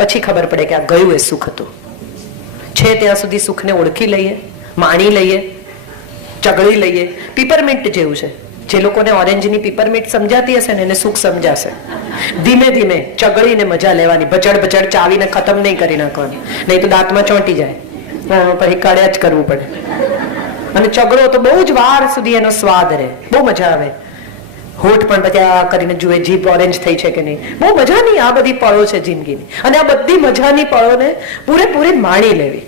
પછી ખબર પડે કે આ ગયું એ સુખ હતું. છે ત્યાં સુધી સુખને ઓળખી લઈએ, માણી લઈએ, ચગળી લઈએ. પીપરમિન્ટ જેવું છે. જે લોકોને ઓરેન્જની પીપરમિન્ટ સમજાતી હશે ને એને સુખ સમજાશે. ધીમે ધીમે ચગળીને મજા લેવાની, બચડ બચડ ચાવીને ખતમ નહીં કરી નાખવાની, નહીં તો દાંતમાં ચોંટી જાય, પછી કાઢ્યા જ કરવું પડે. અને ચગડો તો બહુ જ વાર સુધી એનો સ્વાદ રહે, બહુ મજા આવે. હોઠ પણ પછી આ કરીને જુએ જીભ ઓરેન્જ થઈ છે કે નહીં. બહુ મજાની આ બધી પળો છે જિંદગીની, અને આ બધી મજાની પળોને પૂરેપૂરી માણી લેવી.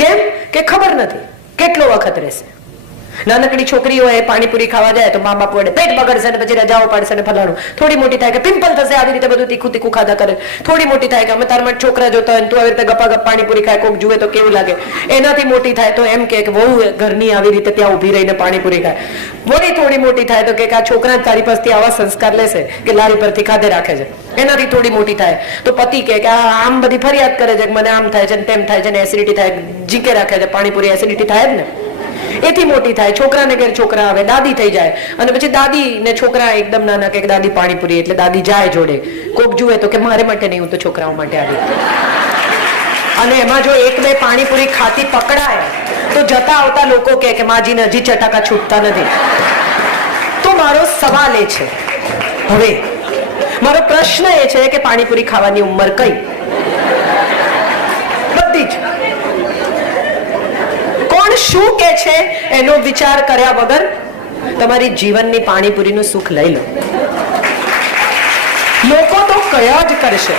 કેમ કે ખબર નથી કેટલો વખત રહેશે. નાનકડી છોકરી હોય પાણીપુરી ખાવા જાય તો મા બાપ વડે પેટ બગડશે ને પછી રજાઓ પાડશે ને ફલાણું. થોડી મોટી થાય કે પિમ્પલ થશે, આવી રીતે બધું તીખું તીખું ખાધા કરે. થોડી મોટી થાય કે અમે તાર માટે છોકરા જોતા હોય તું આવી રીતે ગપા ગપ પાણીપુરી ખાય, કોક જુએ તો કેવું લાગે. એનાથી મોટી થાય તો એમ કે વહુ ઘરની આવી રીતે ત્યાં ઉભી રહીને પાણીપુરી ખાય. વળી થોડી મોટી થાય તો કે આ છોકરા તારી પાસેથી આવા સંસ્કાર લેશે કે લારી પરથી ખાધે રાખે છે. એનાથી થોડી મોટી થાય તો પતિ કે આમ બધી ફરિયાદ કરે છે કે મને આમ થાય છે તેમ થાય છે ને એસિડિટી થાય, જીકે રાખે છે. પાણીપુરી એસિડિટી થાય જ ને. એથી મોટી થાય, છોકરાને ઘેર છોકરા આવે, દાદી થઈ જાય. અને પછી દાદી ને છોકરા એકદમ નાના કે દાદી પાણીપુરી, એટલે દાદી જાય જોડે. કોક જુએ તો કે મારે માટે નહીં, હું તો છોકરાઓ માટે આવી. અને એમાં જો એક બે પાણીપુરી ખાતી પકડાય તો જતા આવતા લોકો કે માજીને હજી ચટાકા છૂટતા નથી. તો મારો સવાલ એ છે, હવે મારો પ્રશ્ન એ છે કે પાણીપુરી ખાવાની ઉંમર કઈ? બધી જ. કોણ શું કે છે એનો વિચાર કર્યા વગર તમારી જીવનની પાણીપુરીનું સુખ લઈ લો. લોકો તો કયા જ કરશે.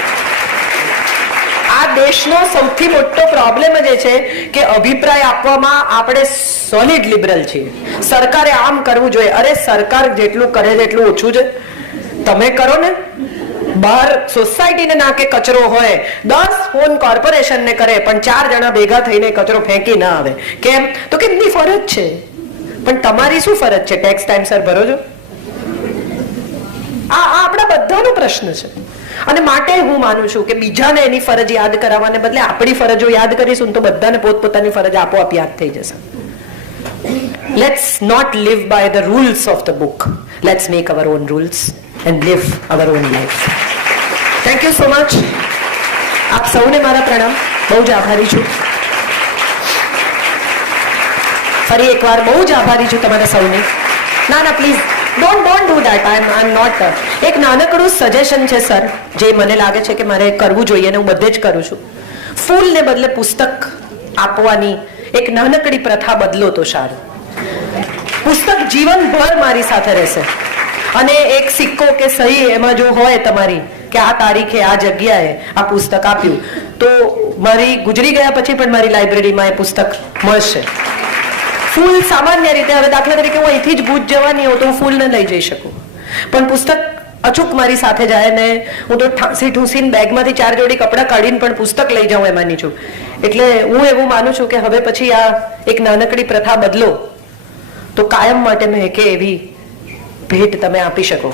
આ દેશનો સૌથી મોટો પ્રોબ્લેમ જ છે કે અભિપ્રાય આપવામાં આપણે સોલિડ લિબરલ છીએ. સરકારે આમ કરવું જોઈએ. અરે સરકાર જેટલું કરે એટલું ઓછું છે. તમે કરો ને. બહાર સોસાયટીને નાકે કચરો હોય, 10 ફોન કોર્પોરેશનને કરે, પણ 4 જણા ભેગા થઈને કચરો ફેંકી ના આવે. કેમ? તો કે એમની ફરજ છે. પણ તમારી શું ફરજ છે? ટેક્સ ટાઈમસર ભરો છો? આ આપણા બધાનો પ્રશ્ન છે. અને માટે હું માનું છું કે બીજાને એની ફરજ યાદ કરાવવાને બદલે આપણી ફરજો યાદ કરીશું તો બધાને પોતપોતાની ફરજ આપોઆપ યાદ થઈ જશે. Let's not live by the rules of the book. Let's make our own rules and live our own life. Thank you so much. આપ સૌને મારા પ્રણામ. બહુ જ આભારી છું. ફરી એકવાર બહુ જ આભારી છું તમારા સૌને. ના please don't do that. I'm not. એક નાનકડું સજેશન છે સર, જે મને લાગે છે કે મારે કરવું જોઈએ અને હું બધે જ કરું છું. ફૂલને બદલે પુસ્તક આપવાની એક નાનકડી પ્રથા બદલો તો સારું. પુસ્તક જીવનભર મારી સાથે રહેશે. અને એક સિક્કો કે સહી એમાં જો હોય તમારી કે આ તારીખે આ જગ્યાએ આ પુસ્તક આપ્યું, તો મારી ગુજરી ગયા પછી પણ મારી લાઇબ્રેરીમાં એ પુસ્તક મળશે. ફૂલ સામાન્ય રીતે, હવે દાખલા તરીકે હું અહીંથી જ ભૂજ જવાની હોઉં તો હું ફૂલ ન લઈ જઈ શકું, પણ પુસ્તક અચૂક મારી સાથે જાય ને હું તો ઠાંસી ઠૂંસીને બેગમાંથી 4 જોડી કપડાં કાઢીને પણ પુસ્તક લઈ જાઉં એમાંની છું. એટલે હું એવું માનું છું કે હવે પછી આ એક નાનકડી પ્રથા બદલો તો કાયમ માટે મેં કે એવી ભેટ તમે આપી શકો.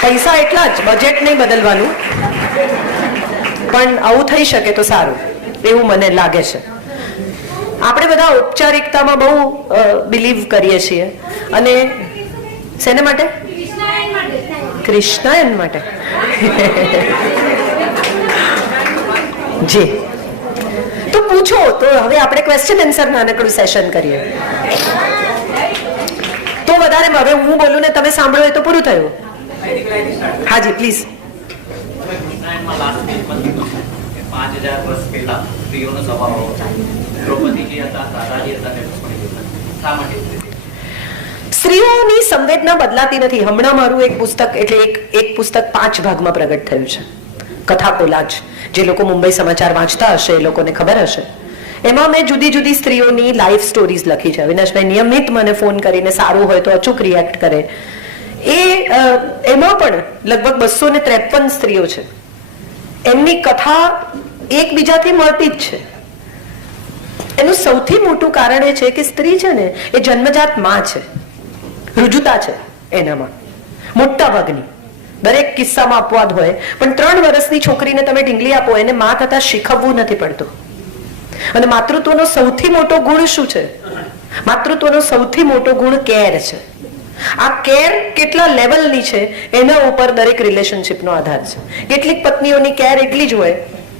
પૈસા એટલા જ, બજેટ નહીં બદલવાનું, પણ આવું થઈ શકે તો સારું એવું મને લાગે છે. આપણે બધા ઔપચારિકતામાં બહુ બિલીવ કરીએ છીએ. અને શેને માટે? કૃષ્ણાયન માટે. જી, તો પૂછો. તો હવે આપણે ક્વેશ્ચન આન્સર નાનકડું સેશન કરીએ. તો વધારે હવે હું બોલું ને તમે સાંભળો એ તો પૂરું થયું. હાજી પ્લીઝ. 5000 વર્ષ પહેલા સ્ત્રીઓનો સ્વભાવ દ્રૌપદીજી હતા, તારાજી હતા, શા માટે? સ્ત્રીઓની સંવેદના બદલાતી નથી. હમણાં મારું એક પુસ્તક, એટલે એક પુસ્તક 5 ભાગમાં પ્રગટ થયું છે, કથા કોલાજ. જે લોકો મુંબઈ સમાચાર વાંચતા હશે એ લોકોને ખબર હશે. એમાં મેં જુદી જુદી સ્ત્રીઓની લાઈફ સ્ટોરીઝ લખી છે. અવિનાશભાઈ નિયમિત મને ફોન કરીને સારું હોય તો અચૂક રિએક્ટ કરે. એમાં પણ લગભગ 253 સ્ત્રીઓ છે. એમની કથા એકબીજાથી મળતી જ છે. એનું સૌથી મોટું કારણ એ છે કે સ્ત્રી છે ને એ જન્મજાત માં છે, રુજુતા છે એનામાં મોટા ભાગની. દરેક કિસ્સામાં અપવાદ હોય, પણ 3 વર્ષની છોકરીને તમે ઢીંગલી આપો એને માં થતા શીખવવું નથી પડતું. અને માતૃત્વનો સૌથી મોટો ગુણ શું છે? માતૃત્વનો સૌથી મોટો ગુણ કેર છે. આ કેર કેટલા લેવલની છે એના ઉપર દરેક રિલેશનશીપનો આધાર છે. કેટલીક પત્નીઓની કેર એટલી જ હોય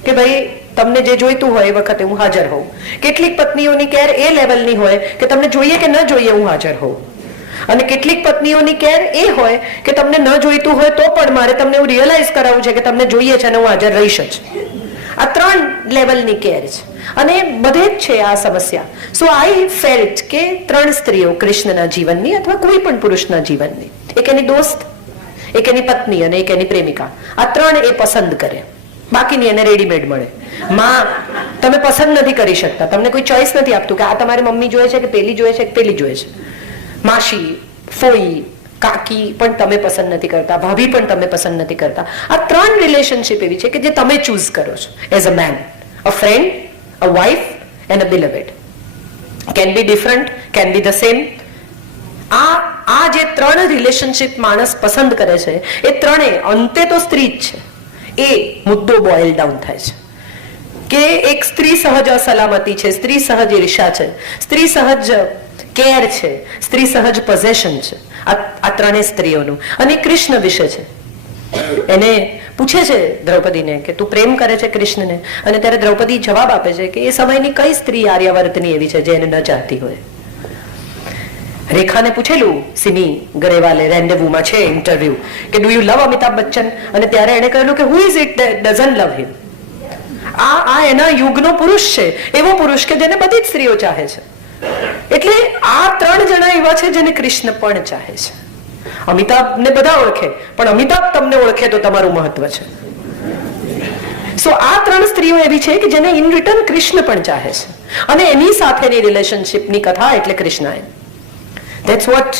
કે ભાઈ તમને જે જોઈતું હોય એ વખતે હું હાજર હોઉં. કેટલીક પત્નીઓની કેર એ લેવલની હોય કે તમને જોઈએ કે ન જોઈએ હું હાજર હોઉં, અને કેટલીક પત્નીઓની કેર એ હોય કે તમને ન જોઈતું હોય તો પણ મારે તમને એવું રિયલાઇઝ કરાવવું છે કે તમને જોઈએ છે અને હું હાજર રહીશ જ. આ 3 લેવલની કેર છે અને બધે જ છે આ સમસ્યા. સો આઈ ફેલ્ટ કે 3 સ્ત્રીઓ કૃષ્ણના જીવનની અથવા કોઈ પણ પુરુષના જીવનની, એક એની દોસ્ત, એક એની પત્ની અને એક એની પ્રેમિકા, આ 3 એ પસંદ કરે, બાકીની એને રેડીમેડ મળે. માં તમે પસંદ નથી કરી શકતા, તમને કોઈ ચોઈસ નથી આપતું કે આ તમારી મમ્મી જોઈએ છે કે પેલી જોઈએ છે કે પેલી જોઈએ છે. માસી, ફોઈ, કાકી પણ તમે પસંદ નથી કરતા, ભાભી પણ તમે પસંદ નથી કરતા. આ 3 રિલેશનશિપ એવી છે કે જે તમે ચૂઝ કરો છો as a man, a friend, a wife and a beloved. Can be different, can be the same. આ જે 3 રિલેશનશિપ માણસ પસંદ કરે છે એ 3 અંતે તો સ્ત્રી જ છે. એ મુદ્દો બોઇલ ડાઉન થાય છે કે એક સ્ત્રી સહજ અસલામતી છે, સ્ત્રી સહજ ઈર્ષા છે, સ્ત્રી સહજ કેર છે, સ્ત્રી સહજ પોઝેશન છે. આ 3 સ્ત્રીઓનું. અને કૃષ્ણ વિશે છે. એને પૂછે છે દ્રૌપદીને કે તું પ્રેમ કરે છે કૃષ્ણને, અને ત્યારે દ્રૌપદી જવાબ આપે છે કે એ સમયની કઈ સ્ત્રી આર્યાવર્તની એવી છે જે એને ન ચાહતી હોય. રેખાને પૂછેલું સિમી ગરેવાલે રેન્ડેવૂમાં છે ઇન્ટરવ્યુ કે do you love Amitabh Bachchan, અને ત્યારે એને કહેલું કે who is it that doesn't love him. આ એના યુગનો પુરુષ છે, એવો પુરુષ કે જેને બધી જ સ્ત્રીઓ ચાહે છે. એટલે આ 3 જણા એવા છે જેને કૃષ્ણ પણ ચાહે છે. અમિતાભને બધા ઓળખે, પણ અમિતાભ તમને ઓળખે તો તમારું મહત્વ છે. સો આ 3 સ્ત્રીઓ એવી છે કે જેને ઇન રિટર્ન કૃષ્ણ પણ ચાહે છે, અને એની સાથેની રિલેશનશિપની કથા એટલે કૃષ્ણાયન. That's what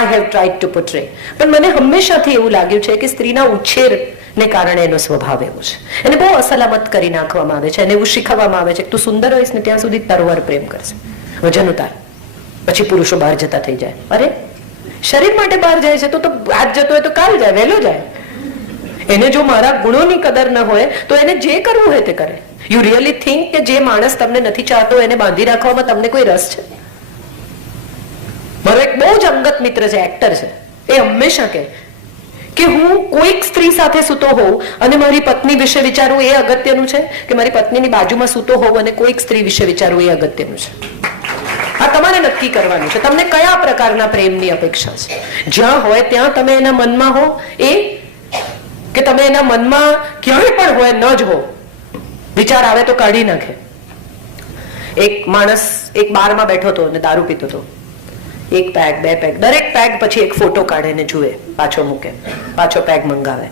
I have tried to portray. પણ મને હંમેશાથી એવું લાગ્યું છે કે સ્ત્રીના ઉછેરને કારણે એનો સ્વભાવ એવો છે. એને બહુ અસલામત કરી નાખવામાં આવે છે, એને એવું શીખવવામાં આવે છે કે તું સુંદર હોઈશ ને ત્યાં સુધી તરવર પ્રેમ કરશે, વજન ઉતાર, પછી પુરુષો બહાર જતા થઈ જાય. અરે શરીર માટે બહાર જાય છે તો આજ જતો હોય તો કાલ જાય, વહેલો જાય. એને જો મારા ગુણોની કદર ન હોય તો એને જે કરવું હોય તે કરે. યુ રિયલી થિંક કે જે માણસ તમને નથી ચાહતો એને બાંધી રાખવામાં તમને કોઈ રસ છે? મારો એક બહુ જ અંગત મિત્ર છે, એક્ટર છે, એ હંમેશા કહે કે હું કોઈક સ્ત્રી સાથે સૂતો હોઉં અને મારી પત્ની વિશે વિચારવું એ અગત્યનું છે કે મારી પત્નીની બાજુમાં સૂતો હોઉં અને કોઈક સ્ત્રી વિશે વિચારવું એ અગત્યનું છે. આ તમારે નક્કી કરવાનું છે તમને કયા પ્રકારના પ્રેમની અપેક્ષા છે. જ્યાં હોય ત્યાં તમે એના મનમાં હો, એ કે તમે એના મનમાં ક્યાંય પણ હોય ન જ હો, વિચાર આવે તો કાઢી નાખે. એક માણસ એક બારમાં બેઠો હતો અને દારૂ પીતો હતો. 1 પેગ 2 પેગ, દરેક પેગ પછી એક ફોટો કાઢે ને જુએ, પાછો મૂકે, પાછો પેગ મંગાવે.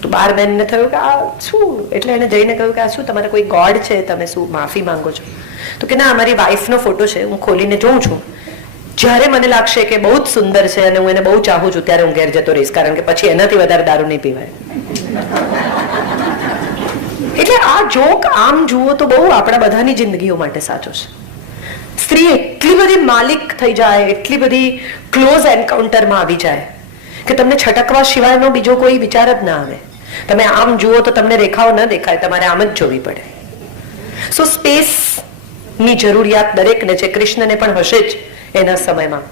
તો બારમેનને થયું કે આ શું? એટલે એને જઈને કહ્યું કે આ શું તમારે કોઈ ગોડ છે, તમે શું માફી માંગો છો? તો કે ના, અમારી વાઈફનો ફોટો છે, હું ખોલીને જોઉં છું, જ્યારે મને લાગશે કે બહુ જ સુંદર છે અને હું એને બહુ ચાહું છું ત્યારે હું ઘેર જતો રહીશ, કારણ કે પછી એનાથી વધારે દારૂ નહીં પીવાય. એટલે આ જોક આમ જુઓ તો બહુ આપણા બધાની જિંદગીઓ માટે સાચો છે. સ્ત્રી એટલી બધી માલિક થઈ જાય, એટલી બધી ક્લોઝ એન્કાઉન્ટરમાં આવી જાય કે તમને છટકવા સિવાયનો બીજો કોઈ વિચાર જ ના આવે. તમે આમ જુઓ તો તમને રેખાઓ ન દેખાય, તમારે આમ જ જોવી પડે. સો સ્પેસની જરૂરિયાત દરેકને છે, કૃષ્ણને પણ હશે જ એના સમયમાં.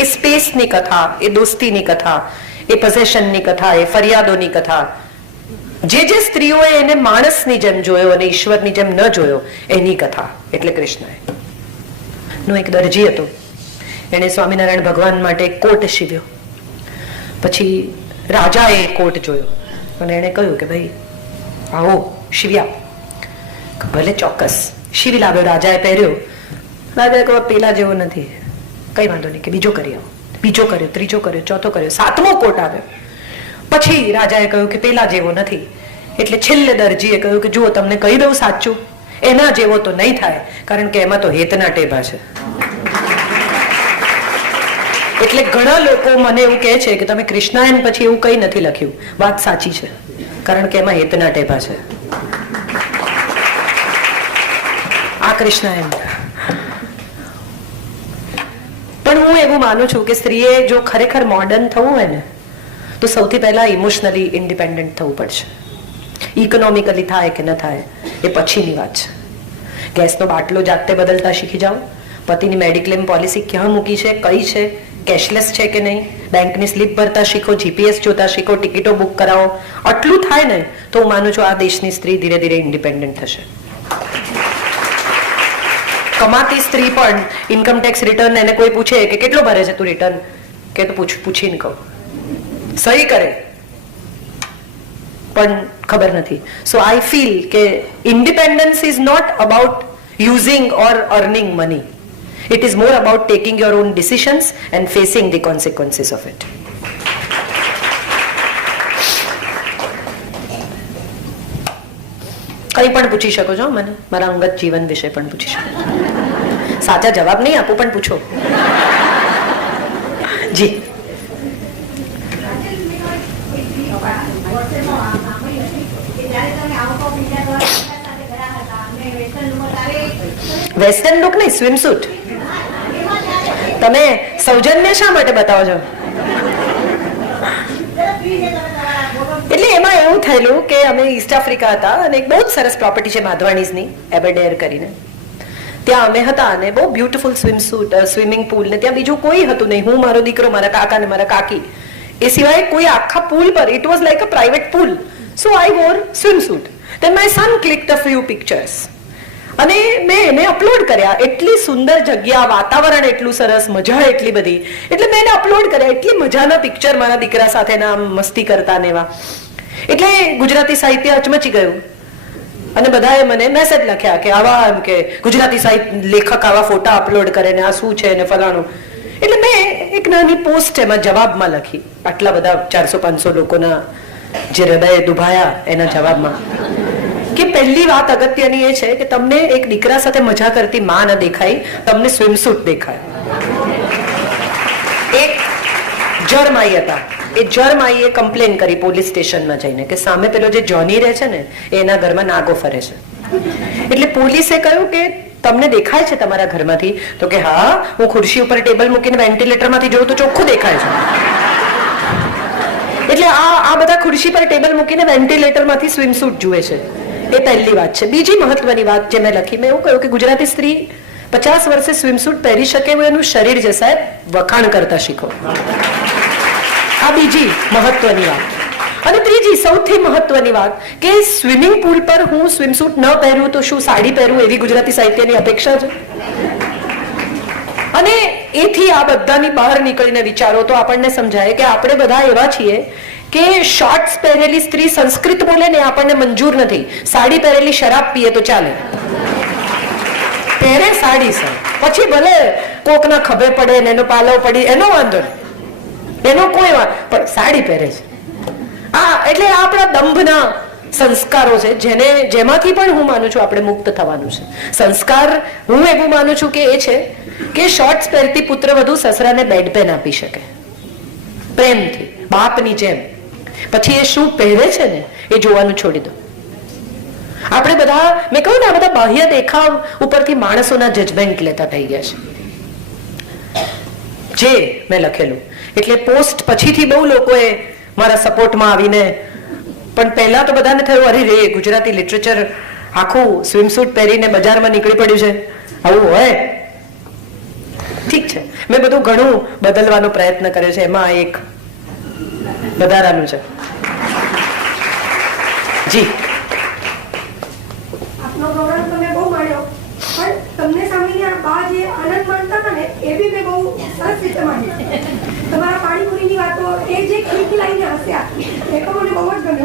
એ સ્પેસની કથા, એ દોસ્તીની કથા, એ પોઝેશનની કથા, એ ફરિયાદોની કથા, જે સ્ત્રીઓએ એને માણસની જેમ જોયો અને ઈશ્વરની જેમ ન જોયો એની કથા એટલે કૃષ્ણ. નો એક દરજી હતો, એને સ્વામિનારાયણ ભગવાન માટે એક કોટ સીવ્યો. પછી રાજાએ કોટ જોયો અને એને કહ્યું કે ભાઈ આવો શિવ્યા. ભલે ચોક્કસ શિવી લાવ્યો, રાજાએ પહેર્યો. રાજાએ કહ્યું પેલા જેવો નથી, કઈ વાંધો નહીં, કે બીજો કરી આવો. બીજો કર્યો, ત્રીજો કર્યો, ચોથો કર્યો, 7મો કોટ આવ્યો. પછી રાજાએ કહ્યું કે પેલા જેવો નથી. એટલે છેલ્લે દરજીએ કહ્યું કે જુઓ તમને કહી દઉં સાચું, એના જેવો તો નહીં થાય, કારણ કે એમાં તો હેતના ટેભા છે. એટલે ઘણા લોકો મને એવું કહે છે કે તમે કૃષ્ણાયન પછી એવું કઈ નથી લખ્યું. વાત સાચી છે, કારણ કે એમાં હેતના ટેભા છે. આ કૃષ્ણાયન. પણ હું એવું માનું છું કે સ્ત્રીએ જો ખરેખર મોડર્ન થવું હોય ને તો સૌથી પહેલા ઇમોશનલી ઇન્ડિપેન્ડન્ટ થવું પડશે. ઇકોનોમિકલી થાય કે ન થાય એ પછીની વાત છે. ગેસનો બાટલો જાતે બદલતા શીખી જાઓ, પતિની મેડિક્લેમ પોલિસી ક્યાં મૂકી છે, કઈ છે, કેશલેસ છે કે નહીં, બેંકની સ્લીપ ભરતા શીખો, જીપીએસ જોતા શીખો, ટિકિટો બુક કરાવો. આટલું થાય ને તો હું માનું છું આ દેશની સ્ત્રી ધીરે ધીરે ઇન્ડિપેન્ડન્ટ થશે. કમાતી સ્ત્રી પણ ઇન્કમ ટેક્સ રિટર્ન એને કોઈ પૂછે કે કેટલો ભરે છે તું રિટર્ન, કે તો પૂછીને કહું, સહી કરે પણ ખબર નથી. સો આઈ ફીલ કે independence is not about using or earning money. It is more about taking your own decisions and facing the consequences of it. કંઈ પણ પૂછી શકો છો મને, મારા અંગત જીવન વિશે પણ પૂછી શકો. સાચા જવાબ નહીં આપું પણ પૂછો. જી. વેસ્ટર્ન લુક નહીં, સ્વિમસૂટ. તમે સૌજન્ય શા માટે બતાવો છો? એટલે એમાં એવું થયેલું કે અમે ઈસ્ટ આફ્રિકા હતા અને એક બહુ જ સરસ પ્રોપર્ટી છે માધવાણીઝની, એબરડેર કરીને. ત્યાં અમે હતા અને બહુ બ્યુટીફુલ સ્વિમિંગ પુલ ને ત્યાં બીજું કોઈ હતું નહીં. હું, મારો દીકરો, મારા કાકા ને મારા કાકી, એ સિવાય કોઈ આખા પુલ પર. It was like a private pool. So I wore swimsuit. Then my son clicked a few pictures અને મેં એને અપલોડ કર્યા. એટલી સુંદર જગ્યા, વાતાવરણ એટલું સરસ, મજા એટલી બધી, એટલે મેં એને અપલોડ કર્યા. એટલી મજાના પિક્ચર મારા દીકરા સાથેના, મસ્તી કરતા ને એવા. એટલે ગુજરાતી સાહિત્ય અચમચી ગયું અને બધાએ મને મેસેજ લખ્યા કે આવા, એમ કે ગુજરાતી સાહિત્ય લેખક આવા ફોટા અપલોડ કરે ને આ શું છે ને ફલાણું. એટલે મેં એક નાની પોસ્ટ એમાં જવાબમાં લખી, આટલા બધા 400-500 લોકોના જે હૃદય દુભાયા એના જવાબમાં, કે પહેલી વાત અગત્યની એ છે કે તમને એક દીકરા સાથે મજા કરતી માં ન દેખાય, તમને સ્વિમસૂટ દેખાય. એક જરમાઈ હતા, એ જરમાઈએ કમ્પ્લેન કરી પોલીસ સ્ટેશનમાં જઈને કે સામે પેલો જે જોની રહે છે ને એના ઘરમાં નાગો ફરે છે. એટલે પોલીસે કહ્યું કે તમને દેખાય છે તમારા ઘરમાંથી? તો કે હા, હું ખુરશી ઉપર ટેબલ મૂકીને વેન્ટિલેટરમાંથી જોઉં તો ચોખ્ખું દેખાય છે. એટલે આ બધા ખુરશી પર ટેબલ મૂકીને વેન્ટિલેટરમાંથી સ્વિમસૂટ જુએ છે. એ પહેલી વાત છે. બીજી મહત્વની વાત જે મેં લખી, મેં એવું કહ્યું કે ગુજરાતી સ્ત્રી 50 વર્ષે સ્વિમસૂટ પહેરી શકે એવું એનું શરીર છે સાહેબ, વખાણ કરતા શીખો. આ બીજી મહત્વની વાત. અને ત્રીજી સૌથી મહત્વની વાત કે સ્વિમિંગ પુલ પર હું સ્વિમસૂટ ન પહેરું તો શું સાડી પહેરું એવી ગુજરાતી સાહિત્યની અપેક્ષા છે? અને એથી આ બધાની બહાર નીકળીને વિચારો તો આપણને સમજાય કે આપણે બધા એવા છીએ કે શોર્ટ્સ પહેરેલી સ્ત્રી સંસ્કૃત બોલે ને આપણને મંજૂર નથી, સાડી પહેરેલી શરાબ પીએ તો ચાલે. પહેરે સાડી સર, પછી ભલે કોકના ખભે પડે ને એનો પાલવ પડી એનો વાંધો નહીં, એનો કોઈ વાંધો, પણ સાડી પહેરે છે. એટલે આપણા દંભના સંસ્કારો છે જેમાંથી પણ હું માનું છું આપણે મુક્ત થવાનું છે. સંસ્કાર હું એવું માનું છું કે એ છે કે શોર્ટ્સ પહેરતી પુત્રવધુ સસરાને બેડ પેન આપી શકે પ્રેમથી, બાપની જેમ. પછી એ શું પહેરે છે ને એ જોવાનું છોડી દો. આપણે બધા, મેં કહ્યું ને, આ બધા બાહ્ય દેખાવ ઉપરથી માણસોના જજમેન્ટ લેતા થઈ ગયા છે. જે મેં લખેલું એટલે પોસ્ટ પછીથી બહુ લોકોએ મારા સપોર્ટમાં આવીને, પણ પહેલા તો બધાને થયું અરે રે, ગુજરાતી લિટરેચર આખું સ્વિમસૂટ પહેરીને બજારમાં નીકળી પડ્યું છે, આવું હોય. ઠીક છે, મેં બધું ઘણું બદલવાનો પ્રયત્ન કર્યો છે, એમાં એક વધારાનું છે. જી. આપનો પ્રોગ્રામ તમે બહુ માણ્યો, પણ તમને સાંભળીને આ બા જે આનંદ માનતા હતા ને એ બી મેં બહુ સરસ રીતે માણી. તમારા પાણીપુરીની વાતો, એ જે ખીલખીલાઈને હસ્યા, એ તો મને બહુ જ ગમ્યું.